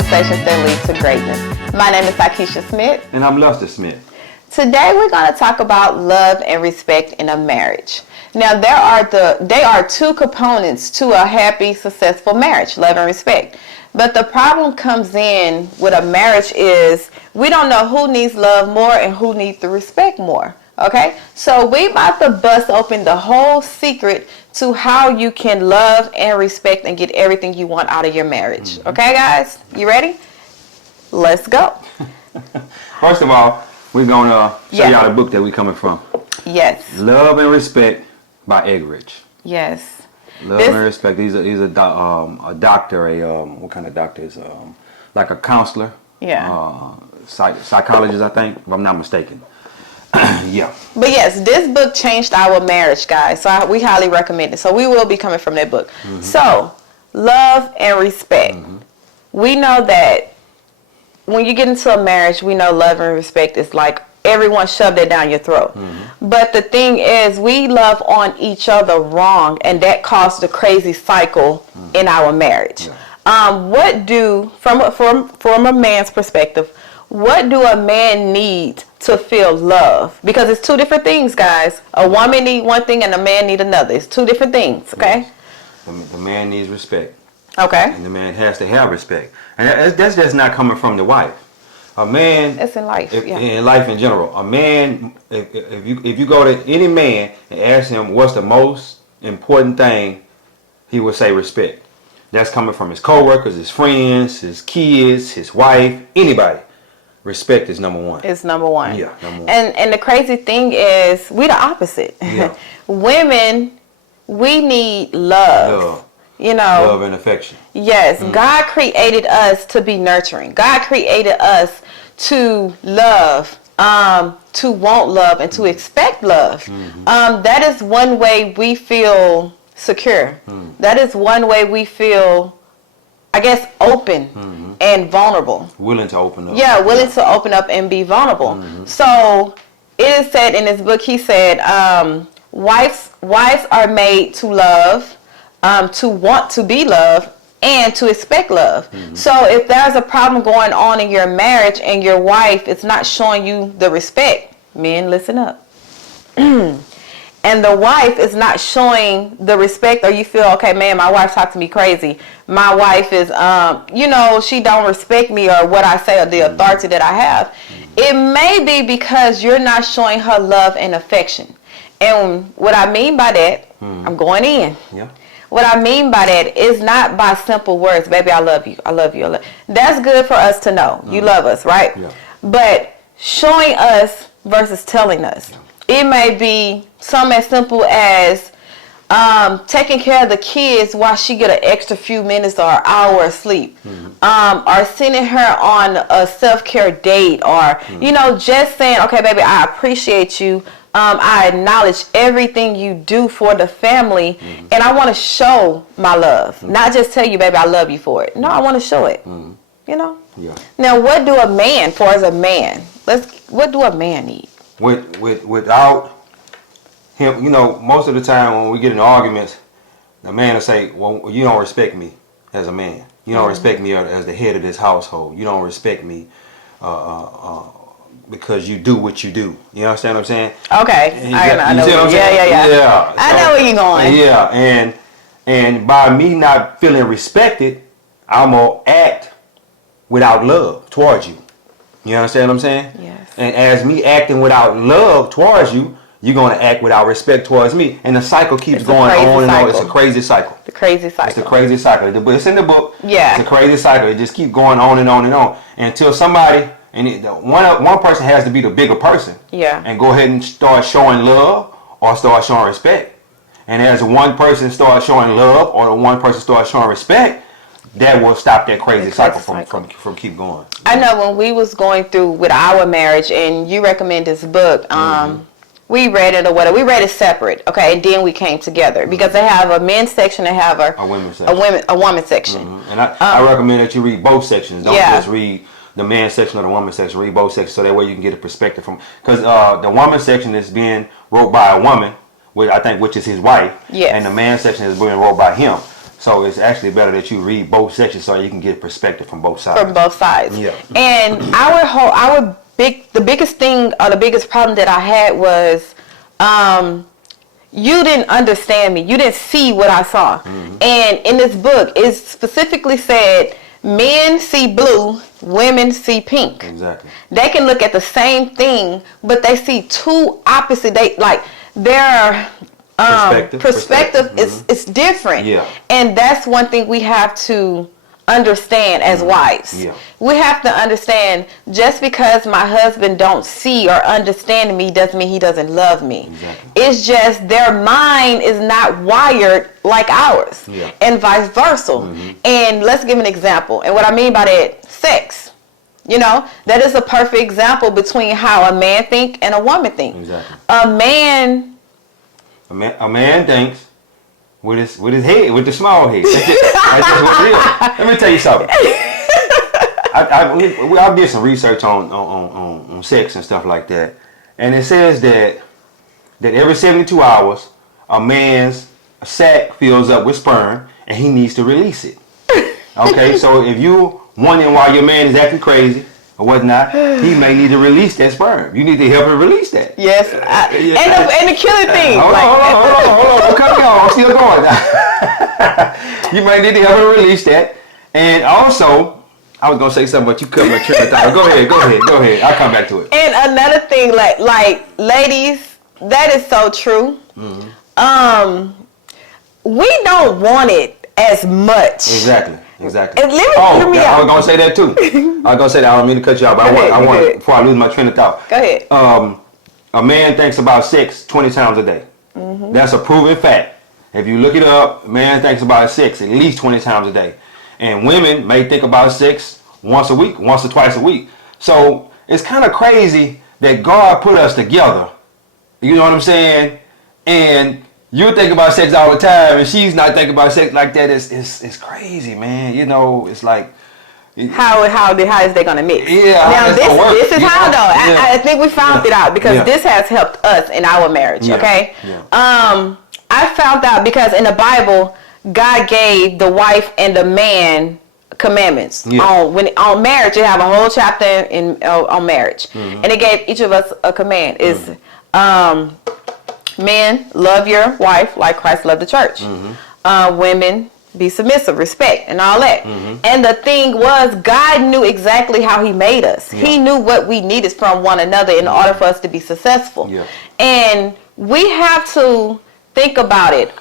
Conversations That Lead to Greatness. My name is Akisha Smith. And I'm Lester Smith. Today we're going to talk about love and respect in a marriage. Now there are two components to a happy, successful marriage, love and respect. But the problem comes in with a marriage is we don't know who needs love more and who needs to respect more. Okay, so we about to bust open the whole secret to how you can love and respect and get everything you want out of your marriage. Okay, guys, you ready? Let's go. First of all, we're going to show y'all the book that we're coming from. Yes. Love and Respect by Eggridge. Yes. Love and Respect. He's a doctor, what kind of doctor is like a counselor. Yeah. Psychologist, I think, if I'm not mistaken. Yeah. But yes, this book changed our marriage, guys. So we highly recommend it. So we will be coming from that book. Mm-hmm. So, love and respect. Mm-hmm. We know that when you get into a marriage, we know love and respect is like everyone shoved it down your throat. Mm-hmm. But the thing is, we love on each other wrong, and that caused a crazy cycle in our marriage. Yeah. What do, from a man's perspective, what do a man need to feel love? Because it's two different things, guys. A woman need one thing and a man need another. It's two different things, okay? Yes. The man needs respect. Okay. And the man has to have respect. And that's just not coming from the wife. A man... It's in life, in life in general. A man, if you go to any man and ask him what's the most important thing, he will say respect. That's coming from his coworkers, his friends, his kids, his wife, anybody. Respect is number one. It's number one. Yeah, number one. And the crazy thing is, we the opposite. Yeah. Women, we need love. You know, love and affection. Yes, God created us to be nurturing. God created us to love, to want love, and to expect love. Mm-hmm. That is one way we feel secure. That is one way we feel, I guess, open and vulnerable. Willing to open up. Yeah, willing to open up and be vulnerable. Mm-hmm. So it is said in this book, he said, wives are made to love, to want to be loved, and to expect love. Mm-hmm. So if there's a problem going on in your marriage and your wife is not showing you the respect, men, listen up. And the wife is not showing the respect, or you feel, okay, man, my wife talks to me crazy. My wife is, she don't respect me or what I say or the authority that I have. It may be because you're not showing her love and affection. And what I mean by that, I'm going in. Yeah. What I mean by that is not by simple words, baby, I love you, I love you, I love you. That's good for us to know. You love us, right? Yeah. But showing us versus telling us. It may be something as simple as taking care of the kids while she get an extra few minutes or an hour of sleep. Or sending her on a self-care date, or, just saying, okay, baby, I appreciate you. I acknowledge everything you do for the family, and I want to show my love. Not just tell you, baby, I love you for it. No, I want to show it. Yeah. Now, what do a man, as a man, what do a man need? Without him, most of the time when we get in arguments, the man will say, well, you don't respect me as a man. You don't respect me as the head of this household. You don't respect me because you do what you do. You understand what I'm saying? Okay. I know. Yeah. I know where you're going. Yeah, and by me not feeling respected, I'm going to act without love towards you. You understand what I'm saying? Yes. And as me acting without love towards you, you're going to act without respect towards me. And the cycle keeps going on and on. It's a crazy cycle. The crazy cycle. It's a crazy cycle. It's in the book. Yeah. It's a crazy cycle. It just keeps going on and on and on. Until somebody, one person has to be the bigger person. Yeah. And go ahead and start showing love or start showing respect. And as one person starts showing love or the one person starts showing respect, that will stop that crazy cycle from keep going. I know when we was going through with our marriage, and you recommend this book, we read it or whatever. We read it separate, okay, and then we came together because they have a men's section, they have a women's section. And I recommend that you read both sections. Don't just read the men's section or the women's section. Read both sections so that way you can get a perspective from. Because the women's section is being wrote by a woman, which is his wife, and the man's section is being wrote by him. So it's actually better that you read both sections so you can get perspective from both sides. From both sides. Yeah. And the biggest thing or the biggest problem that I had was, you didn't understand me. You didn't see what I saw. Mm-hmm. And in this book, it specifically said, men see blue, women see pink. Exactly. They can look at the same thing, but they see two opposite. Their perspective is different. Yeah. And that's one thing we have to understand as wives. Yeah. We have to understand, just because my husband don't see or understand me doesn't mean he doesn't love me. Exactly. It's just their mind is not wired like ours, and vice versa. Mm-hmm. And let's give an example. And what I mean by that, sex. That is a perfect example between how a man think and a woman think. Exactly. A man thinks with his head, with the small head. That's just what it is. Let me tell you something. I did some research on sex and stuff like that, and it says that every 72 hours a man's sac fills up with sperm and he needs to release it. Okay, so if you wondering why your man is acting crazy or whatnot, he may need to release that sperm. You need to help him release that. Yes. And the killing thing. Hold on. Don't cut me off. I'm still going. You may need to help him release that. And also, I was going to say something, but you cut my train of thought. Go ahead. I'll come back to it. And another thing, like ladies, that is so true. Mm-hmm. We don't want it as much. Exactly. And hear me out. I was gonna say that too. I don't mean to cut you off, but I want before I lose my train of thought. Go ahead. A man thinks about sex 20 times a day. Mm-hmm. That's a proven fact. If you look it up, a man thinks about sex at least 20 times a day. And women may think about sex once a week, once or twice a week. So it's kind of crazy that God put us together. You know what I'm saying? And you think about sex all the time, and she's not thinking about sex like that. It's crazy, man. It's like how is they gonna mix? Yeah. Now this is how though. I think we found it out because this has helped us in our marriage. Yeah. Okay. Yeah. I found out because in the Bible, God gave the wife and the man commandments on marriage. You have a whole chapter on marriage, and it gave each of us a command. Is men, love your wife like Christ loved the church. Mm-hmm. Women, be submissive, respect, and all that. Mm-hmm. And the thing was, God knew exactly how he made us. Yeah. He knew what we needed from one another in order for us to be successful. Yeah. And we have to think about it.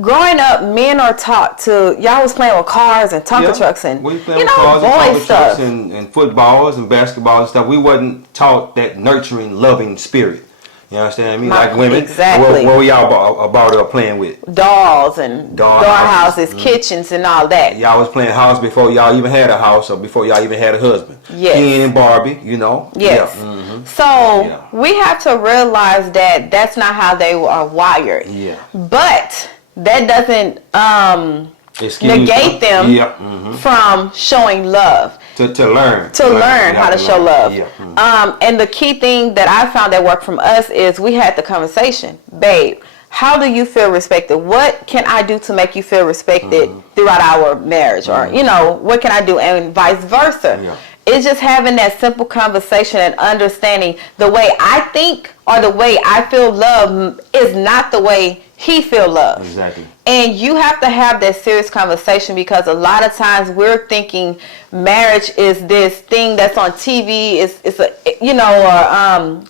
Growing up, men are taught to, y'all was playing with cars and Tonka trucks and, we playing with cars and Tonka trucks and footballs and basketball and stuff. We wasn't taught that nurturing, loving spirit. You understand me? Like women. Exactly. What were y'all about playing with? Dolls and doll houses, kitchens and all that. Y'all was playing house before y'all even had a house or before y'all even had a husband. Yes. Ken and Barbie, Yes. Yeah. Mm-hmm. So we have to realize that that's not how they are wired. Yeah. But that doesn't negate them from showing love. To learn how to show love. Yeah. And the key thing that I found that worked from us is we had the conversation. Babe, how do you feel respected? What can I do to make you feel respected throughout our marriage? Or, what can I do? And vice versa. Yeah. It's just having that simple conversation and understanding the way I think or the way I feel love is not the way he feel love. Exactly. And you have to have that serious conversation because a lot of times we're thinking marriage is this thing that's on TV. It's a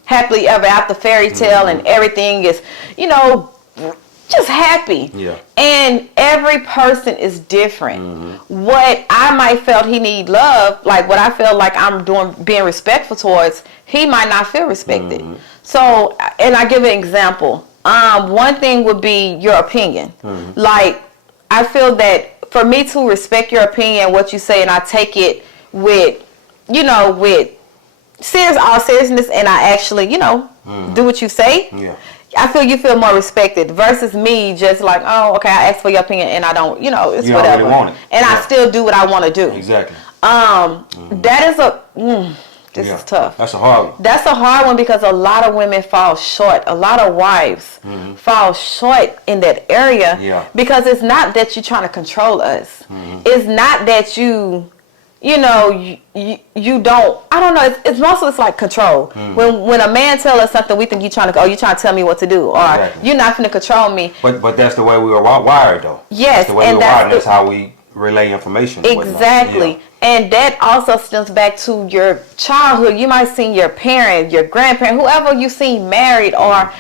happily ever after fairy tale and everything is just happy. Yeah. And every person is different. What I might felt he need love, like what I feel like I'm being respectful towards, he might not feel respected. So, and I give an example. One thing would be your opinion. Like, I feel that for me to respect your opinion and what you say, and I take it with, with all seriousness, and I actually, do what you say. Yeah. I feel you feel more respected versus me just like, oh, okay, I asked for your opinion and I don't, it's you whatever. Really want it. And I still do what I want to do. Exactly. That is This is tough. That's a hard one. That's a hard one because a lot of women fall short. A lot of wives fall short in that area. Yeah. Because it's not that you're trying to control us. It's not that you don't. I don't know. It's mostly it's like control. When a man tell us something, we think you're trying to tell me what to do, or Exactly. you're not going to control me. But that's the way we were wired, though. Yes, that's the way and we were wired. And that's how we relay information. and whatnot. Exactly. Yeah. And that also stems back to your childhood. You might see your parent, your grandparent, whoever you seen married, or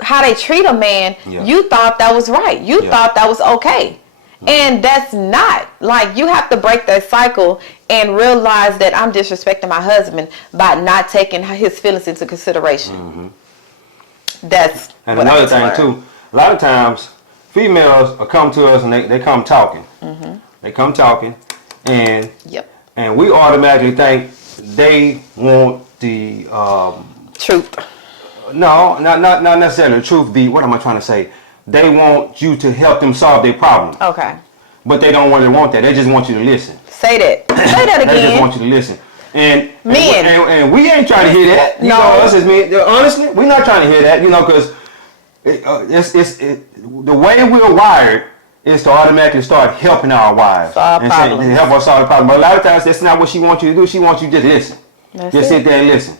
how they treat a man. Yeah. You thought that was right. You thought that was okay. And that's not. Like, you have to break that cycle and realize that I'm disrespecting my husband by not taking his feelings into consideration. That's And what I another had to thing learn. too, a lot of times females will come to us and they come talking. They come talking, and Yep. and we automatically think they want the Truth. no, not necessarily the truth. What am I trying to say? They want you to help them solve their problem, Okay. but they don't really want that. They just want you to listen. Say that. Say that They just want again. you to listen. And Men. and we ain't trying to hear that. You No. know, us as men, honestly, we're not trying to hear that. Because the way we're wired is to automatically start helping our wives Solve and problems. help us solve the problem. But a lot of times, that's not what she wants you to do. She wants you to just listen. That's Just it. sit there and listen.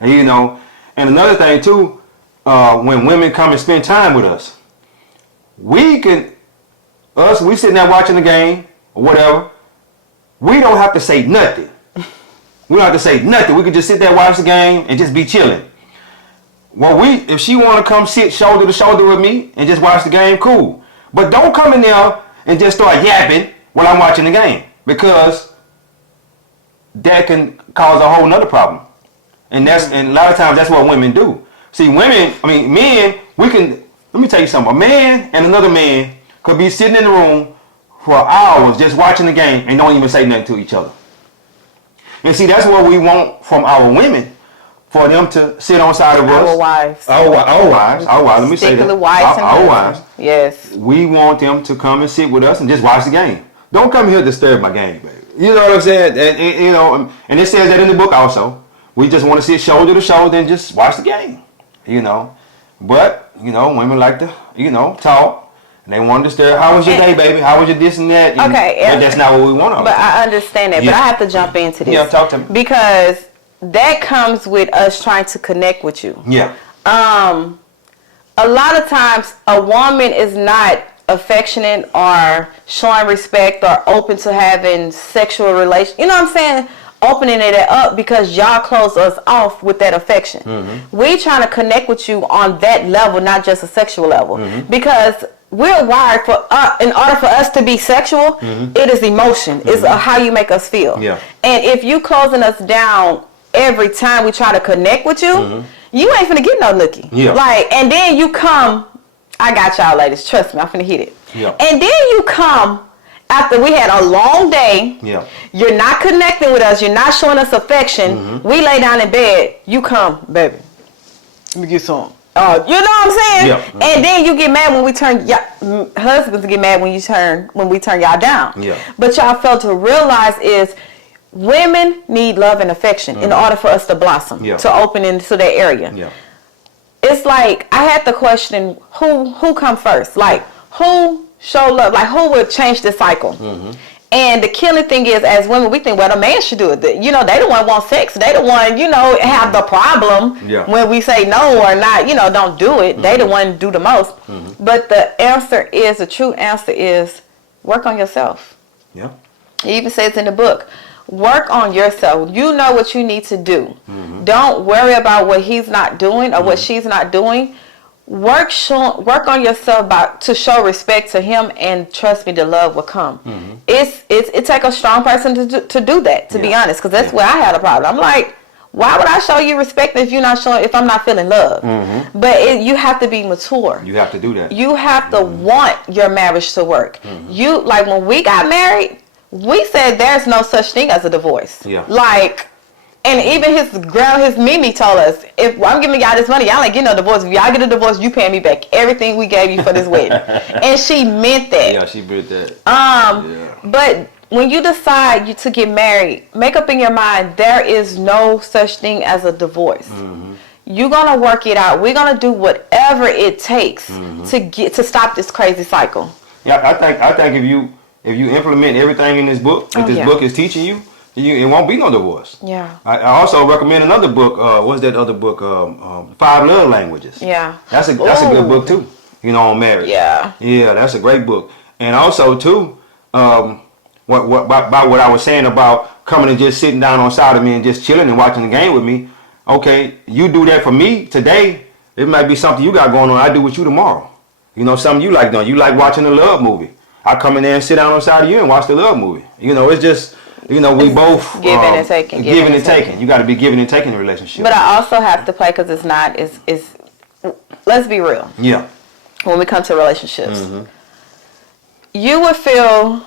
And, and another thing too, when women come and spend time with us, we sitting there watching the game or whatever. We don't have to say nothing. We don't have to say nothing. We can just sit there, watch the game, and just be chilling. Well, if she want to come sit shoulder to shoulder with me and just watch the game, cool. But don't come in there and just start yapping while I'm watching the game, because that can cause a whole nother problem. And a lot of times that's what women do. See, men, let me tell you something. A man and another man could be sitting in the room for hours just watching the game and don't even say nothing to each other. And see, that's what we want from our women, for them to sit on side of us. Our wives. Our wives. Let me say that. Particularly wives and Our husbands. wives. Yes. We want them to come and sit with us and just watch the game. Don't come here to disturb my game, baby. You know what I'm saying? And it says that in the book also. We just want to sit shoulder to shoulder and just watch the game. But women like to talk. And they want to disturb. How was your day, baby? How was your this and that? Okay, But that's not what we want. But I understand that. But I have to jump into this. Yeah, talk to me. Because that comes with us trying to connect with you. Yeah. A lot of times a woman is not affectionate or showing respect or open to having sexual relations. You know what I'm saying? Opening it up because y'all close us off with that affection. We trying to connect with you on that level, not just a sexual level. Because we're wired in order for us to be sexual, it is emotion. It's how you make us feel. Yeah. And if you closing us down every time we try to connect with you, you ain't finna get no nookie. Yeah. And then you come, I got y'all ladies, trust me, I'm finna hit it. Yeah. And then you come after we had a long day. Yeah. You're not connecting with us. You're not showing us affection. We lay down in bed. You come, baby. Let me get some. You know what I'm saying? Yeah. And then you get mad when we turn husbands get mad when we turn y'all down. Yeah. But y'all fail to realize is women need love and affection in order for us to blossom, to open into that area. Yeah. It's like I had the question, who come first? Like, who show love? Like, who would change the cycle? And the killing thing is, as women, we think, well, the man should do it. They the one want sex. They the one, have the problem when we say no or not, don't do it. They the one do the most. But the true answer is work on yourself. Yeah. It even says in the book, work on yourself. You know what you need to do. Don't worry about what he's not doing or what she's not doing. Work on yourself to show respect to him, and trust me, the love will come. It take a strong person to do that, to be honest, because that's where I had a problem. I'm like, why would I show you respect if I'm not feeling love? But you have to be mature. You have to do that. You have to want your marriage to work. You, like, when we got married, we said there's no such thing as a divorce. Yeah. And even his Mimi told us, if I'm giving y'all this money, y'all ain't getting no divorce. If y'all get a divorce, you paying me back everything we gave you for this wedding. And she meant that. Yeah, she meant that. But when you decide to get married, make up in your mind there is no such thing as a divorce. You're gonna work it out. We're gonna do whatever it takes to stop this crazy cycle. Yeah, I think if you implement everything in this book that this book is teaching you, it won't be no divorce. Yeah. I also recommend another book. What's that other book? 5 Love Languages. Yeah. That's a good book too. You know, on marriage. Yeah. Yeah, that's a great book. And also too, about what I was saying about coming and just sitting down on side of me and just chilling and watching the game with me. Okay, you do that for me today. It might be something you got going on. I do with you tomorrow. You know, something you like doing. You like watching a love movie. I come in there and sit down on side of you and watch the love movie. You know, it's just, you know, we both giving and taking. Giving and taking. You got to be giving and taking in a relationship. But I also have to play because it's not. Let's be real. Yeah. When we come to relationships, you would feel.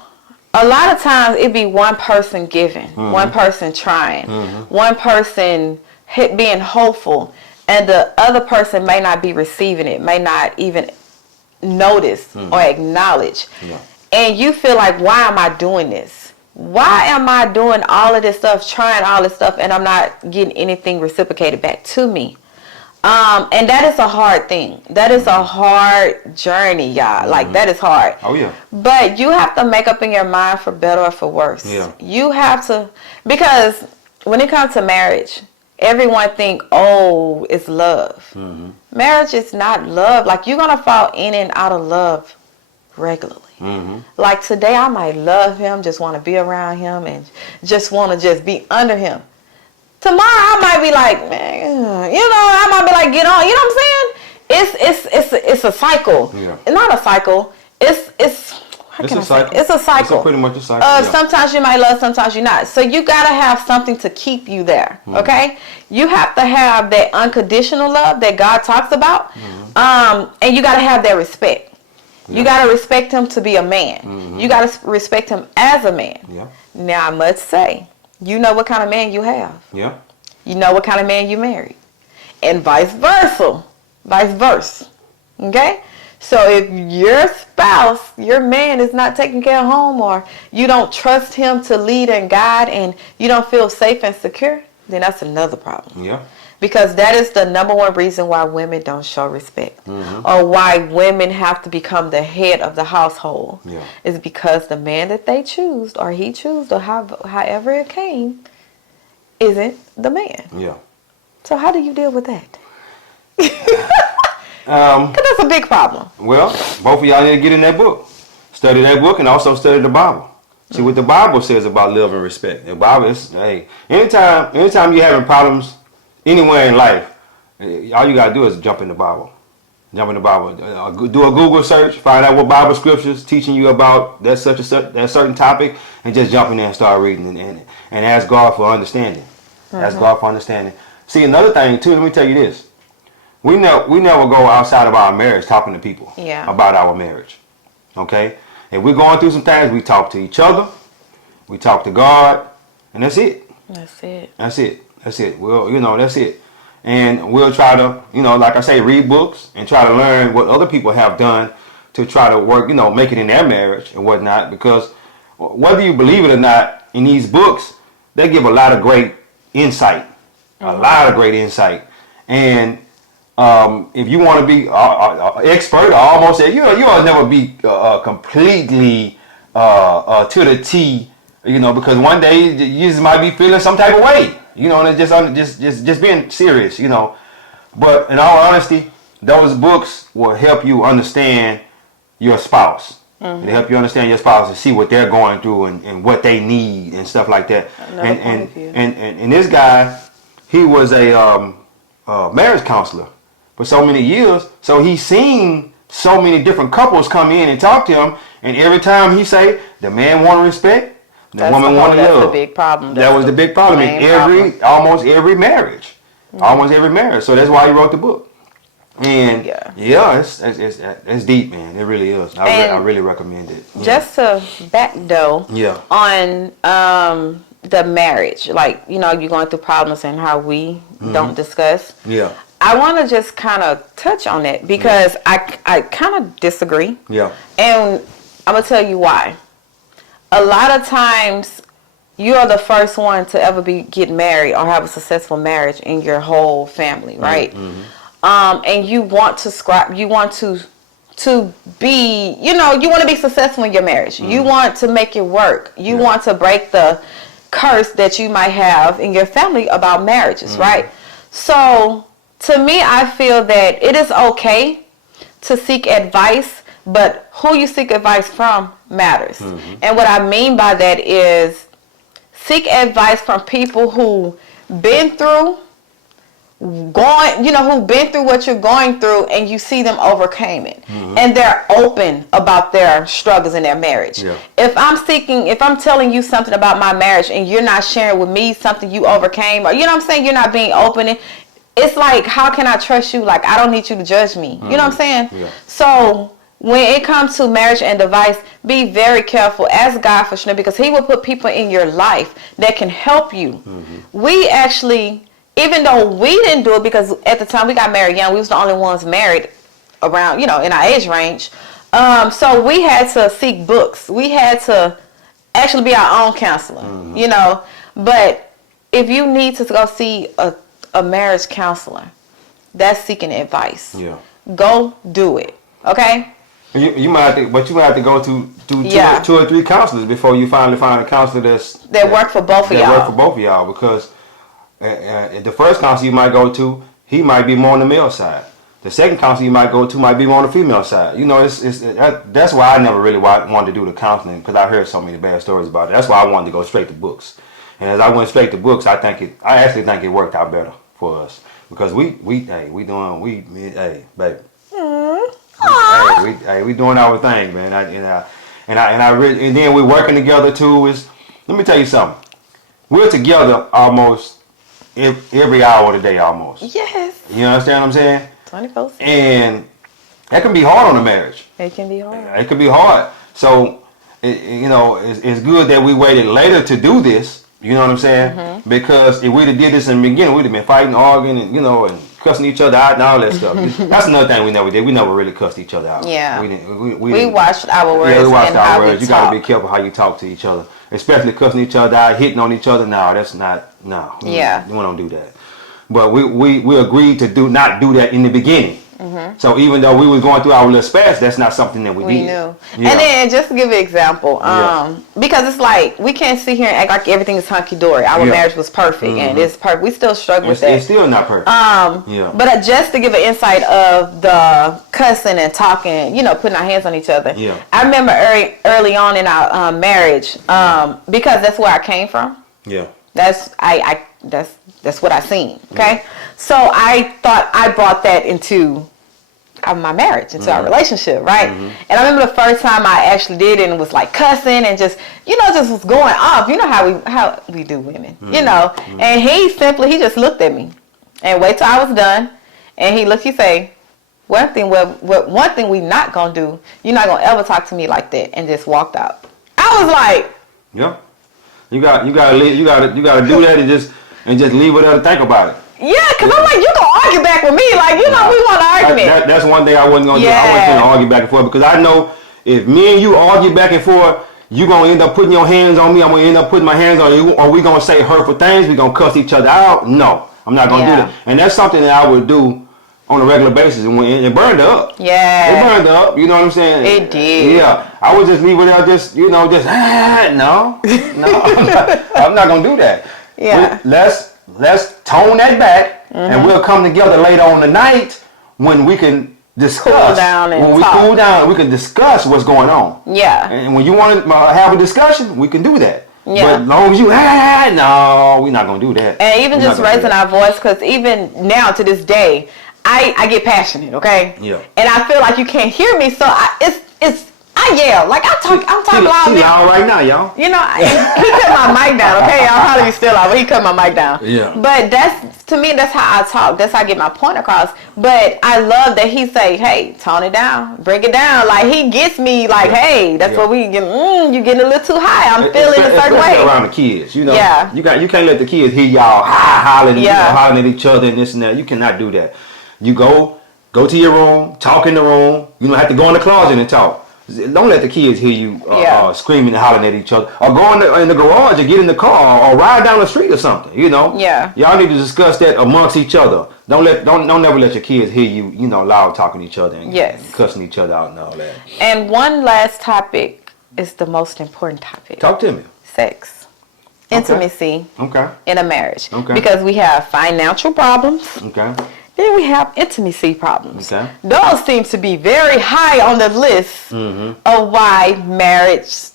A lot of times it'd be one person giving, one person trying, one person being hopeful, and the other person may not be receiving it, may not even notice or acknowledge. Yeah. And you feel like, why am I doing this? Why am I doing all of this stuff, trying all this stuff, and I'm not getting anything reciprocated back to me? And that is a hard thing. That is a hard journey, y'all. Like, that is hard. Oh, yeah. But you have to make up in your mind for better or for worse. Yeah. You have to, because when it comes to marriage, everyone think, oh, it's love. Marriage is not love. Like, you're going to fall in and out of love regularly. Like, today I might love him, just want to be around him, and just want to just be under him. Tomorrow I might be like, man, you know, I might be like, get on. You know what I'm saying? It's a cycle. Yeah. It's not a cycle. It's a cycle. It's pretty much a cycle. Sometimes you might love, sometimes you're not. So you gotta have something to keep you there. Okay? You have to have that unconditional love that God talks about, and you gotta have that respect. Yeah. You gotta respect him to be a man. You gotta respect him as a man. Yeah. Now I must say, you know what kind of man you have. Yeah. You know what kind of man you married. And vice versa. Vice versa. Okay? So if your spouse, your man is not taking care of home, or you don't trust him to lead and guide, and you don't feel safe and secure, then that's another problem. Yeah. Because that is the number one reason why women don't show respect, or why women have to become the head of the household. Yeah. Is because the man that they choose, or he chose, or however it came, isn't the man. Yeah. So how do you deal with that? Because that's a big problem. Well, both of y'all need to get in that book, study that book, and also study the Bible. See what the Bible says about love and respect. The Bible is, hey, anytime you're having problems anywhere in life, all you gotta do is jump in the Bible. Jump in the Bible. Do a Google search, find out what Bible scriptures teaching you about that certain topic, and just jump in there and start reading and ask God for understanding. Ask God for understanding. See, another thing too. Let me tell you this: we never go outside of our marriage talking to people about our marriage. Okay, if we're going through some things, we talk to each other, we talk to God, and that's it. That's it. That's it. That's it. Well, you know, that's it. And we'll try to, you know, like I say, read books and try to learn what other people have done to try to work, you know, make it in their marriage and whatnot. Because whether you believe it or not, in these books, they give a lot of great insight. A lot of great insight. And if you want to be an expert, or almost, you know, you'll never be completely to the T, you know, because one day you just might be feeling some type of way. You know, and it's just being serious, you know. But in all honesty, those books will help you understand your spouse. It'll help you understand your spouse and see what they're going through and what they need and stuff like that. And this guy, he was a marriage counselor for so many years. So he's seen so many different couples come in and talk to him. And every time he say, the man want respect, the woman wanted love. That's the big problem. That was the big problem in almost every marriage. Almost every marriage. So that's why he wrote the book. And it's deep, man. It really is. I really recommend it. Just to back though on the marriage, like, you know, you're going through problems and how we don't discuss. Yeah. I want to just kind of touch on it because I kind of disagree. Yeah. And I'm going to tell you why. a lot of times you are the first one to ever get married or have a successful marriage in your whole family, right? And you want to be, you want to be successful in your marriage. You want to make it work. You want to break the curse that you might have in your family about marriages, right? So to me, I feel that it is okay to seek advice, but who you seek advice from matters. And what I mean by that is seek advice from people who been through who've been through what you're going through, and you see them overcame it, and they're open about their struggles in their marriage. If I'm telling you something about my marriage and you're not sharing with me something you overcame, or what I'm saying, you're not being open, it's like, how can I trust you? Like, I don't need you to judge me. You know what I'm saying? So when it comes to marriage and advice, be very careful. Ask God for strength, because He will put people in your life that can help you. We actually, even though we didn't do it, because at the time we got married young, we was the only ones married around, in our age range. So we had to seek books. We had to actually be our own counselor, But if you need to go see a marriage counselor, that's seeking advice. Go do it. Okay? You might have to, but you might have to go to two or three counselors before you finally find a counselor that work for both of y'all. That work for both of y'all, because the first counselor you might go to, he might be more on the male side. The second counselor you might go to might be more on the female side. That's why I never really wanted to do the counseling, because I heard so many bad stories about it. That's why I wanted to go straight to books. And as I went straight to books, I actually think it worked out better for us, because we doing our thing, man. And then we're working together too. Let me tell you something. We're together almost every hour of the day, almost. Yes. You understand what I'm saying? 24/7. And that can be hard on a marriage. It can be hard. It can be hard. So, it's good that we waited later to do this. You know what I'm saying? Because if we'd have did this in the beginning, we'd have been fighting, arguing, and cussing each other out and all that stuff. That's another thing we never did. We never really cussed each other out. Yeah. We watched our words. Yeah, we watched our how words. You got to be careful how you talk to each other, especially cussing each other out, hitting on each other. No, that's not. No. Yeah. We don't do that. But we agreed to not do that in the beginning. So even though we was going through our little spats, that's not something that we did. We knew. Yeah. And then just to give an example, because it's like, we can't sit here and act like everything is hunky-dory. Our marriage was perfect, and it's perfect. We still struggle with that. It's still not perfect. But just to give an insight of the cussing and talking, putting our hands on each other. I remember early on in our marriage, because that's where I came from. That's what I seen. Okay, so I thought I brought that into my marriage, into our relationship, right? And I remember the first time I actually did it, and was like cussing and just was going off. You know how we do women, And he just looked at me and wait till I was done, and he say, one thing we not gonna do, you're not gonna ever talk to me like that, and just walked out. I was like, you gotta do that and just leave it there to think about it. Yeah, because I'm like, you gonna argue back with me, like, we want an argument. That's one thing I wasn't gonna do. I wasn't gonna argue back and forth, because I know if me and you argue back and forth, you gonna end up putting your hands on me. I'm gonna end up putting my hands on you. Or we gonna say hurtful things. We gonna cuss each other out. No, I'm not gonna do that. And that's something that I would do on a regular basis, and it burned her up. Yeah, it burned her up. You know what I'm saying? It did. Yeah, I would just leave it there, no, I'm not gonna do that. Yeah, let's tone that back, and we'll come together later on the night when we can discuss. Cool down and when talk. We cool down, we can discuss what's going on. Yeah, and when you want to have a discussion, we can do that. Yeah. But as long as you, no, we're not gonna do that. And even just raising our voice, because even now to this day, I get passionate, okay? Yeah. And I feel like you can't hear me, so I yell. Like, I'm talking loud. She loud right now, y'all. He cut my mic down, okay? Y'all probably be still loud, but he cut my mic down. Yeah. But to me, that's how I talk. That's how I get my point across. But I love that he say, hey, tone it down. Bring it down. Like, he gets me like, hey, that's what we get. You getting a little too high. I'm feeling a certain way. Around the kids, Yeah. You can't let the kids hear y'all hollering, hollering at each other and this and that. You cannot do that. You go to your room, talk in the room. You don't have to go in the closet and talk. Don't let the kids hear you Yeah. screaming and hollering at each other, or go in the garage and get in the car, or ride down the street or something. You know. Yeah. Y'all need to discuss that amongst each other. Don't never let your kids hear you. You know, loud talking to each other and, Yes. and cussing each other out and all that. And one last topic is the most important topic. Talk to me. Sex. Okay. Intimacy Okay. in a marriage. Okay. Because we have financial problems. Okay. Then we have intimacy problems. Okay. Those seem to be very high on the list of why Marriages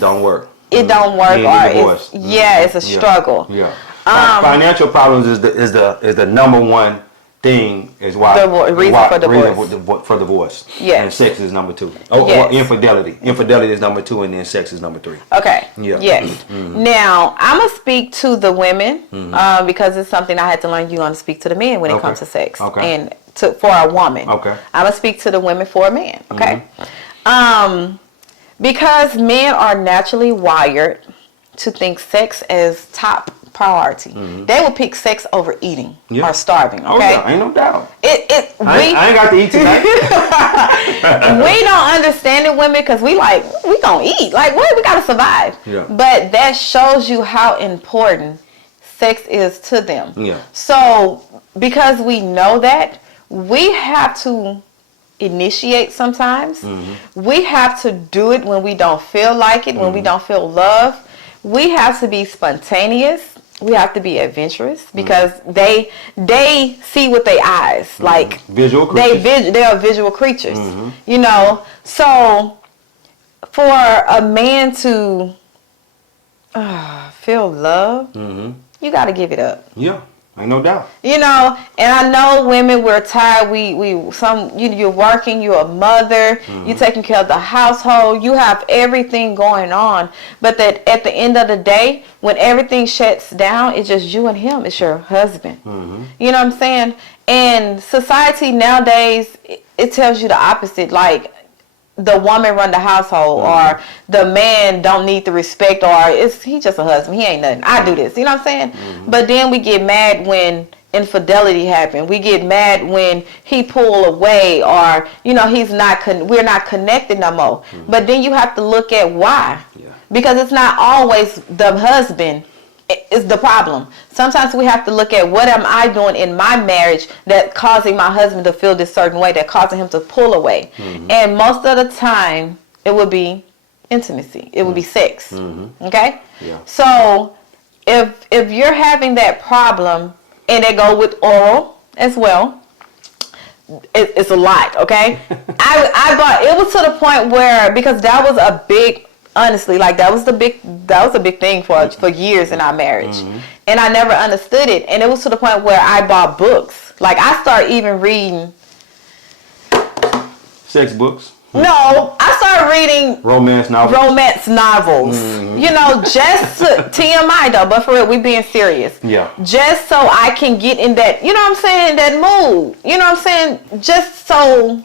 don't work. It don't work, Being or divorced. it's a struggle. Yeah. Financial problems is the number one thing is why Reason for divorce. For divorce. Yes. And sex is number 2. Or infidelity. Infidelity is number 2, and then sex is number 3. Okay. Yeah. Yes. Now I'm gonna speak to the women because it's something I had to learn. You're gonna speak to the men when it comes to sex, and for a woman. Okay. I'm gonna speak to the women for a man. Okay. Because men are naturally wired to think sex as top priority. They will pick sex over eating or starving. Okay. Oh, yeah, ain't no doubt. I ain't got to eat tonight. We don't understand it, women, because we gonna eat. Like, what? We gotta survive. Yeah. But that shows you how important sex is to them. Yeah. So because we know that, we have to initiate sometimes. We have to do it when we don't feel like it, when we don't feel love. We have to be spontaneous. We have to be adventurous because they see with their eyes, like visual creatures. They are visual creatures, you know. So for a man to feel love, you got to give it up. Yeah, ain't no doubt. You know, and I know women, we're tired. You're working, you're a mother, you're taking care of the household, you have everything going on. But that at the end of the day, when everything shuts down, it's just you and him. It's your husband. You know what I'm saying? And society nowadays, it tells you the opposite. Like, the woman run the household, or the man don't need the respect, or he just a husband, he ain't nothing, I do this, you know what I'm saying? But then we get mad when infidelity happen. We get mad when he pull away, or you know, we're not connected no more. But then you have to look at why, because it's not always the husband is the problem. Sometimes we have to look at, what am I doing in my marriage that causing my husband to feel this certain way, that causing him to pull away. And most of the time it would be intimacy, it would be sex. Okay. So if you're having that problem, and they go with oral as well, it's a lot. Okay. It was to the point where, because that was a big, honestly, like that was a big thing for years in our marriage, and I never understood it. And it was to the point where I bought books. Like, I started even reading sex books. No, I started reading romance novels. You know, just TMI though, but for real, we being serious. Yeah. Just so I can get in that, you know what I'm saying, that mood. You know what I'm saying? Just so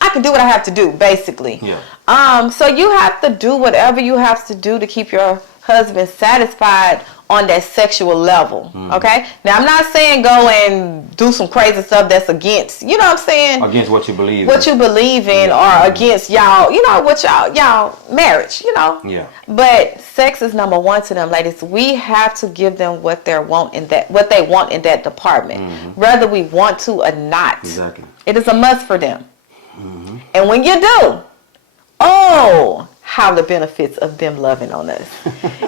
I can do what I have to do, basically. Yeah. So you have to do whatever you have to do to keep your husband satisfied on that sexual level. Okay? Now, I'm not saying go and do some crazy stuff that's against, you know what I'm saying? Against what you believe in, or against y'all, you know, what y'all marriage, you know? Yeah. But sex is number one to them, ladies. We have to give them what they want in that department, whether we want to or not. Exactly. It is a must for them. And when you do, how the benefits of them loving on us.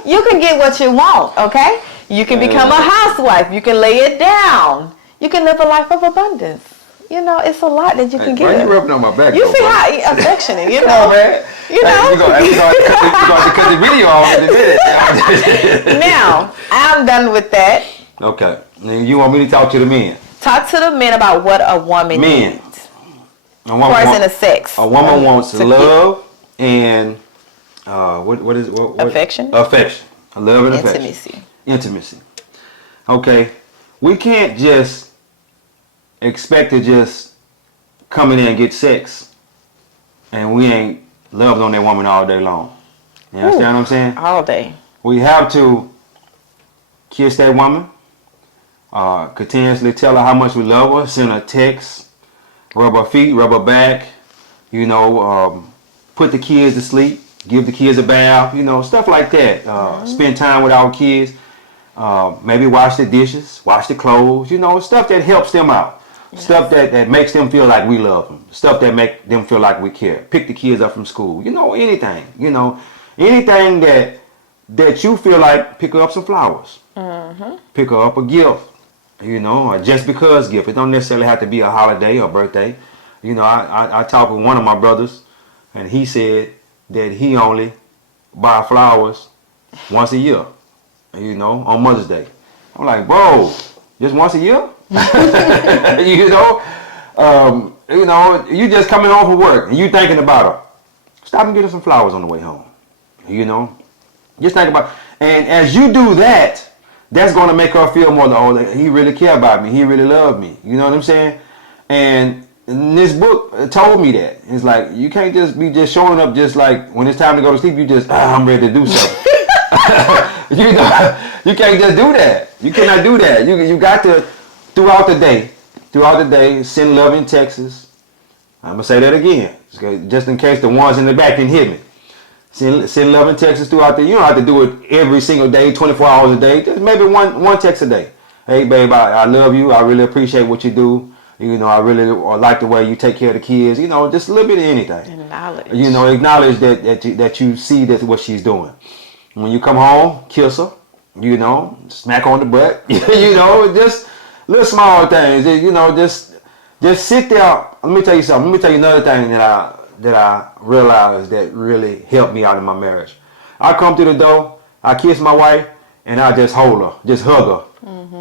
You can get what you want, okay? You can become a housewife. You can lay it down. You can live a life of abundance. You know, it's a lot that you can get. Why are you rubbing on my back? You see how affectionate, you know? Man. You know? We're going to cut the video off in a minute. Now, I'm done with that. Okay. Now, you want me to talk to the men? Talk to the men about what a woman needs. A woman wants love and what is what? Affection. Affection. Love and affection. Intimacy. Okay. We can't just expect to just come in there and get sex, and we ain't loved on that woman all day long. You understand what I'm saying? All day. We have to kiss that woman, continuously tell her how much we love her, send her texts, rub her feet, rub her back, You know, put the kids to sleep, give the kids a bath, you know, stuff like that. Spend time with our kids. Maybe wash the dishes, wash the clothes, you know, stuff that helps them out. Yes. Stuff that makes them feel like we love them. Stuff that make them feel like we care. Pick the kids up from school. You know, anything. You know, anything that you feel like, pick her up some flowers. Pick her up a gift. You know, a just because gift. It don't necessarily have to be a holiday or birthday. You know, I talked with one of my brothers, and he said that he only buy flowers once a year. You know, on Mother's Day. I'm like, bro, just once a year? You know, you just coming home from work and you thinking about her. Stop and get her some flowers on the way home. You know, just think about, and as you do that, that's going to make her feel more like, oh, he really care about me. He really loved me. You know what I'm saying? And this book told me that. It's like, you can't just be just showing up just like when it's time to go to sleep, you just, I'm ready to do something. You know, you can't just do that. You cannot do that. You got to, throughout the day, send loving texts. I'm going to say that again, just in case the ones in the back can hear me. Send loving texts throughout the, you don't have to do it every single day, 24 hours a day. Just maybe one text a day. Hey, babe, I love you. I really appreciate what you do. You know, I really like the way you take care of the kids. You know, just a little bit of anything. Acknowledge. You know, acknowledge that you see that's what she's doing. When you come home, kiss her. You know, smack on the butt. You know, just little small things. You know, just sit there. Let me tell you something. Let me tell you another thing that I realized that really helped me out in my marriage. I come through the door, I kiss my wife, and I just hold her, just hug her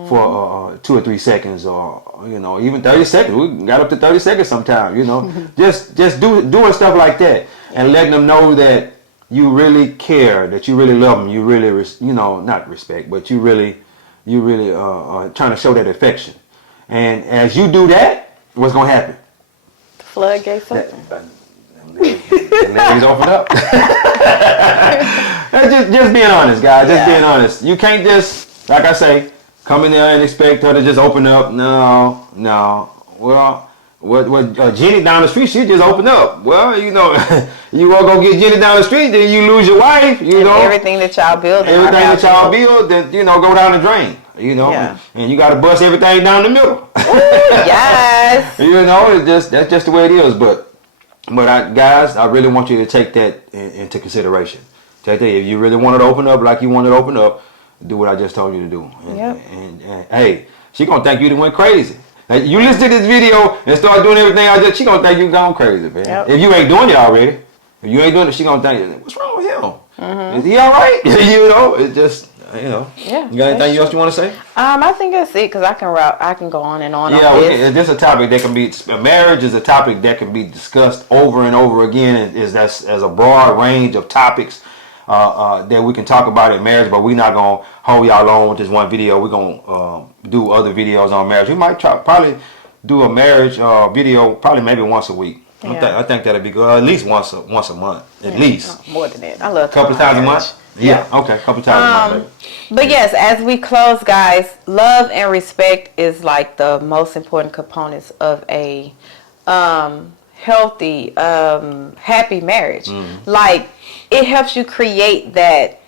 for 2 or 3 seconds, or you know, even 30 seconds. We got up to 30 seconds sometimes. You know, just doing stuff like that and letting them know that you really care, that you really love them, you really, you know, not respect, but you really are trying to show that affection. And as you do that, what's going to happen? The floodgates open. Legs open up. just being honest, guys. Just being honest. You can't just, like I say, come in there and expect her to just open up. No. Well, what Jenny down the street, she just opened up. Well, you know, you want to go get Jenny down the street, then you lose your wife. You and know, everything that y'all build. Then you know, go down the drain. You know, and you got to bust everything down the middle. Ooh, yes. You know, that's just the way it is. But guys, I really want you to take that into consideration. Take that. If you really want it to open up like you want it to open up, do what I just told you to do. And hey, she gonna think you done went crazy. Now, you listen to this video and start doing everything she gonna think you gone crazy, man. Yep. If you ain't doing it already, if you ain't doing it, she gonna think, what's wrong with him? Is he all right? You know, it's just, you know. Yeah. You got anything else you want to say? I think that's it, because I can go on and on. Yeah, this is a topic that can be, marriage is a topic that can be discussed over and over again. That's as a broad range of topics that we can talk about in marriage, but we're not going to hold y'all on with this one video. We're going to do other videos on marriage. We might probably do a marriage video probably maybe once a week. Yeah. I think that'll be good. At least once a month. At least. No, more than that. I love a couple of times a month? Yeah. Okay. A couple of times a month. But yes, as we close, guys, love and respect is like the most important components of a healthy, happy marriage. Like, it helps you create that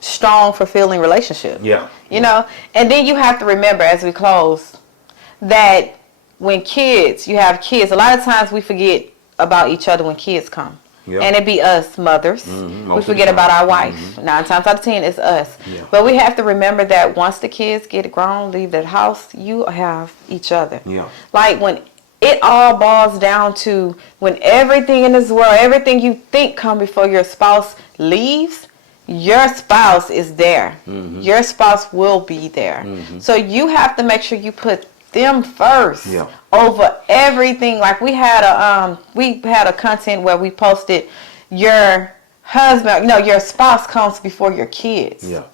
strong, fulfilling relationship. Yeah. You know? And then you have to remember, as we close, that when you have kids, a lot of times we forget about each other when kids come. Yep. And it be us mothers. We forget about our wife. 9 times out of 10, it's us. Yeah. But we have to remember that once the kids get grown, leave that house, you have each other. Yeah. Like, when it all boils down to, when everything in this world, everything you think come before your spouse leaves, your spouse is there. Your spouse will be there. So you have to make sure you put them first over everything. Like, we had a content where we posted, your husband, your spouse comes before your kids. Yeah.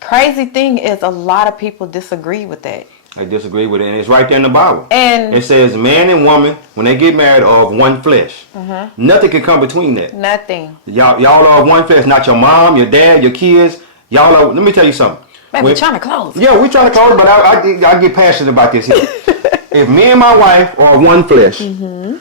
Crazy thing is, a lot of people disagree with that. I disagree with it, and it's right there in the Bible. And it says, man and woman, when they get married, are of one flesh. Nothing can come between that. Nothing. Y'all are of one flesh. Not your mom, your dad, your kids. Y'all are. Let me tell you something. Man, we're trying to close. Yeah, we're trying to close, but I get passionate about this here. if me and my wife are one flesh,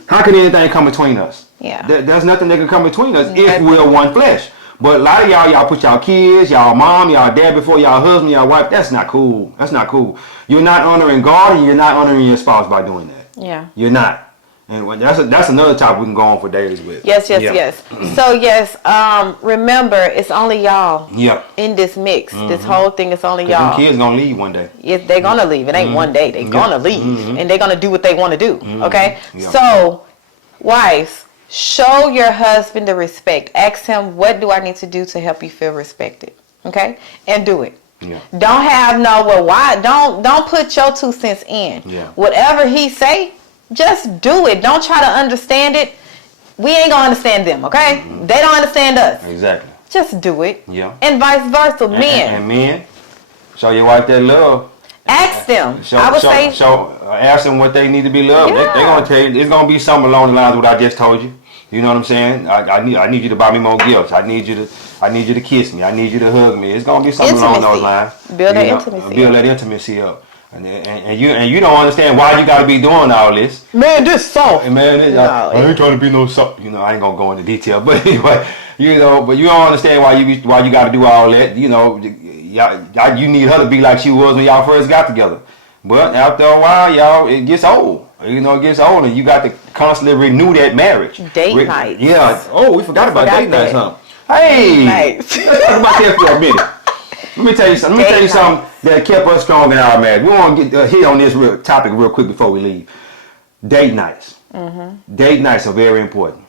how can anything come between us? Yeah. There's nothing that can come between us if Nothing. we're one flesh. But a lot of y'all put y'all kids, y'all mom, y'all dad before y'all husband, y'all wife. That's not cool. That's not cool. You're not honoring God, and you're not honoring your spouse by doing that. Yeah. You're not. And that's another topic we can go on for days with. Yes. Yeah. So yes, remember, it's only y'all Yep. in this mix. This whole thing is only 'Cause y'all. them kids gonna leave one day. Yes, they're gonna leave. It ain't one day. They're gonna leave, and they're gonna do what they want to do. Okay. Yeah. So, wives, show your husband the respect. Ask him, what do I need to do to help you feel respected? Okay, and do it. Yeah. Don't have no, well, why? Don't put your 2 cents in. Yeah. Whatever he say, just do it. Don't try to understand it. We ain't gonna understand them. Okay. They don't understand us. Exactly. Just do it. Yeah. And vice versa, men. And men, show your wife that love. Ask them. Show, I would show, say. show, ask them what they need to be loved. Yeah. They're gonna tell you. It's gonna be something along the lines of what I just told you. You know what I'm saying? I need you to buy me more gifts. I need you to kiss me. I need you to hug me. It's gonna be something along those Intimacy. lines. Build that You know, intimacy Build up. that intimacy up. And you don't understand why you gotta be doing all this. Man, this soft. And man, No, I ain't trying to be no soft. You know, I ain't gonna go into detail, but anyway, you know, but you don't understand why you gotta do all that. You know, y'all, you need her to be like she was when y'all first got together. But after a while, y'all, it gets old. You know, it gets old, and you got to constantly renew that marriage. Date nights. Yeah. Oh, we forgot about date nights, huh? Date Hey, nights. let's talk about that for a minute. Let me tell you something. Date Something that kept us strong in our marriage. We want to get hit on this topic real quick before we leave. Date nights. Date nights are very important.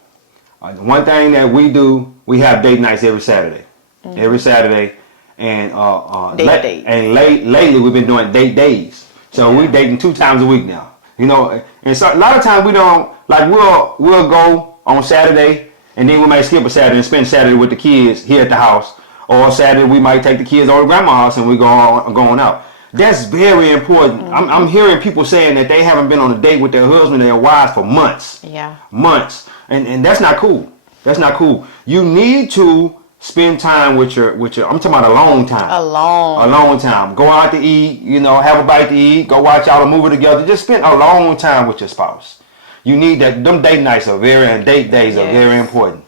One thing that we do, we have date nights every Saturday. Every Saturday, and lately we've been doing date days. So we dating 2 times a week now. You know, and so a lot of times we don't like we'll go on Saturday, and then we might skip a Saturday and spend Saturday with the kids here at the house. Or Saturday we might take the kids over to grandma's house and we going out. That's very important. I'm hearing people saying that they haven't been on a date with their husband or their wives for months. Yeah. Months. And that's not cool. That's not cool. You need to spend time with your I'm talking about alone time. Alone time. Go out to eat, you know, have a bite to eat, go watch out a movie together. Just spend alone time with your spouse. You need that. Them date nights are and date days are very important.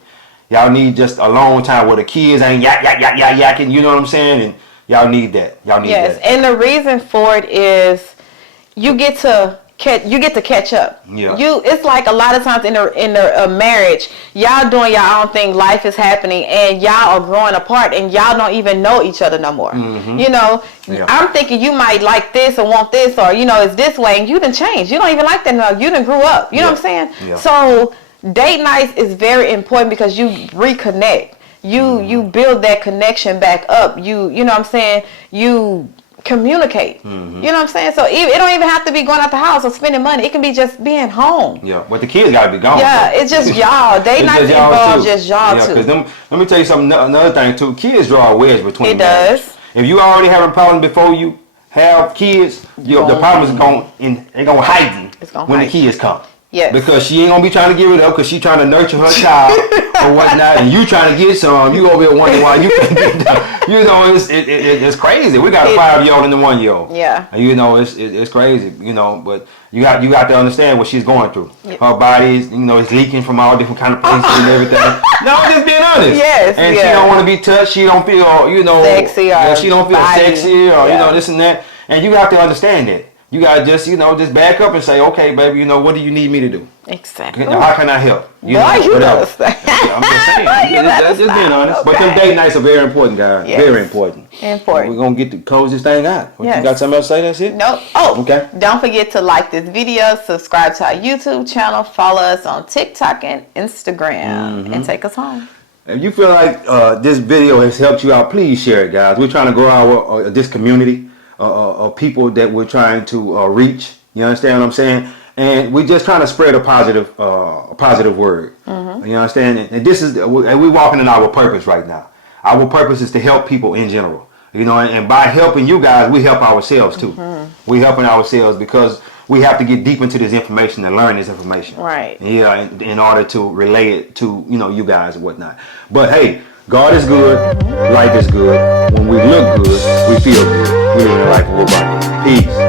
Y'all need just a long time where the kids ain't yakking, you know what I'm saying? And y'all need that. Y'all need that. Yes, and the reason for it is you get to catch up. Yeah. It's like a lot of times in a marriage, y'all doing your own thing, life is happening, and y'all are growing apart, and y'all don't even know each other no more. You know, I'm thinking you might like this or want this, or you know, it's this way, and you done changed. You don't even like that now. You done grew up. You know what I'm saying? Yeah. So date nights is very important because you reconnect. You build that connection back up. You know what I'm saying? You communicate. You know what I'm saying? So it don't even have to be going out the house or spending money. It can be just being home. Yeah, but the kids gotta be gone. Yeah, it's just y'all. Date nights involve just y'all yeah, too. Because let me tell you something. Another thing too. Kids draw a wedge between. It does. If you already having problems before you have kids, the problems they're gonna heighten when the kids come. Yes. Because she ain't gonna be trying to give it up because she trying to nurture her child or whatnot, and you trying to get some. You over here wondering why you can't get done. You know, it's crazy. We got a 5-year-old and a 1-year-old. Yeah. You know, it's crazy. You know, but you got to understand what she's going through. Yep. Her body is, you know, it's leaking from all different kind of places and everything. No, I'm just being honest. Yes. And she don't want to be touched. She don't feel, you know, sexy or she don't feel body. sexy or you know this and that. And you have to understand that. You gotta just back up and say, okay, baby, you know, what do you need me to do? Exactly. How can I help? Boy, you understand. I'm just saying. Just being honest. But them date nights are very important, guys. Yes. Very important. Important. We're gonna get to close this thing out. Yes. You got something else to say? That's it? No. Oh, okay. Don't forget to like this video, subscribe to our YouTube channel, follow us on TikTok and Instagram, and take us home. If you feel like this video has helped you out, please share it, guys. We're trying to grow our this community of people that we're trying to reach. You understand what I'm saying? And we're just trying to spread a positive word. You understand? And this is we're walking in our purpose right now. Our purpose is to help people in general. You know, and by helping you guys, we help ourselves too. We're helping ourselves because we have to get deep into this information and learn this information. Right. Yeah, in order to relay it to you guys and whatnot. But hey, God is good. Life is good. When we look good, we feel good. We live in a life of abundance. Peace.